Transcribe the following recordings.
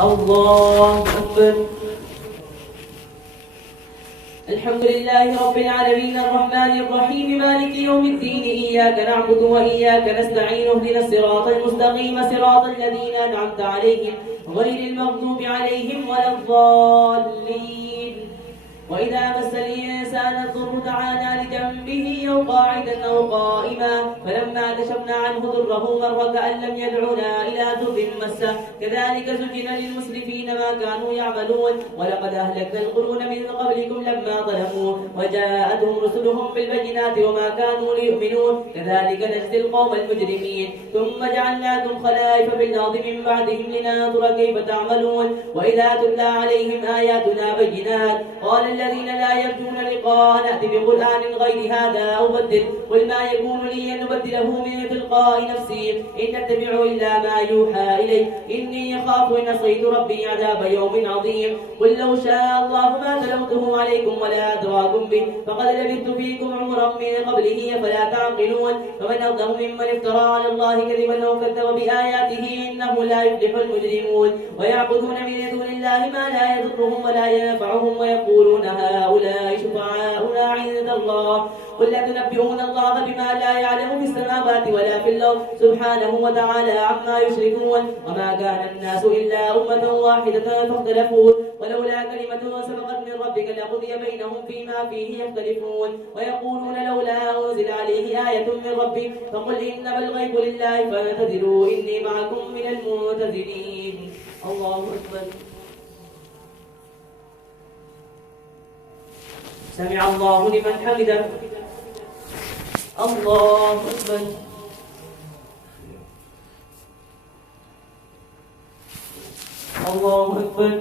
الله أكبر. الحمد لله رب العالمين الرحمن الرحيم مالك يوم الدين إياك نعبد وإياك نستعين اهدنا الصراط المستقيم صراط الذين أنعمت عليهم غير المغضوب عليهم ولا الضالين. وإذا مس الإنسان الضر دعانا لجنبه أو قاعدا أو قائما فلما كشفنا عنه ضره مر كأن لم يدعنا إلى ضر مسه كذلك زين للمسرفين ما كانوا يعملون ولقد أهلكنا القرون من قبلكم لما ظلموا وجاءتهم رسلهم بالبينات وما كانوا ليؤمنون كذلك نجزي القوم المجرمين ثم جعلناكم خلائف في الأرض من بعدهم لننظر كيف تعملون. وإذا تتلى عليهم آياتنا بينات قال الذين لا يرجون لقاء نأتي بقرآن غير هذا أو بدل قل ما يكون لي أن نبدله من تلقاء نفسي إن أتبع إلا ما يوحى إلي إني أخاف إن عصيت ربي عذاب يوم عظيم. قل لو شاء الله ما تلوته عليكم ولا أدراكم به فقد لبثت فيكم عمرا من قبله أفلا تعقلون. فمن أظلم ممن افترى على الله كذبا أو كذب بآياته إنه لا يفلح المجرمون. ويعبدون من دون الله ما لا يضرهم ولا ينفعهم ويقولون هؤلاء شفعاؤنا عند الله قل لا تنبئون الله بما لا يعلم في السماوات ولا في الأرض سبحانه وتعالى عما يشركون. وما كان الناس إلا أمة واحدة فاختلفوا ولولا كلمة سبقت من ربك لقضي بينهم فيما فيه يختلفون. ويقولون لولا أنزل عليه آية من ربه فقل إنما الغيب لله فانتظروا إني معكم من المنتظرين. الله أكبر. سمع الله لمن حمده. الله أكبر. الله أكبر.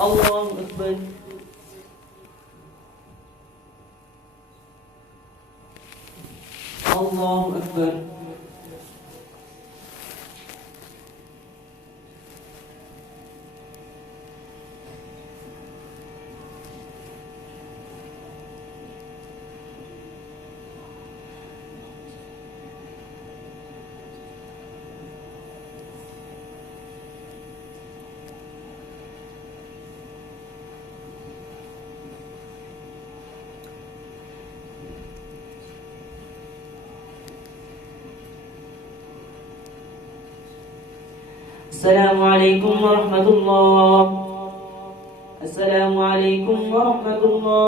الله أكبر. الله أكبر. السلام عليكم ورحمة الله. السلام عليكم ورحمة الله.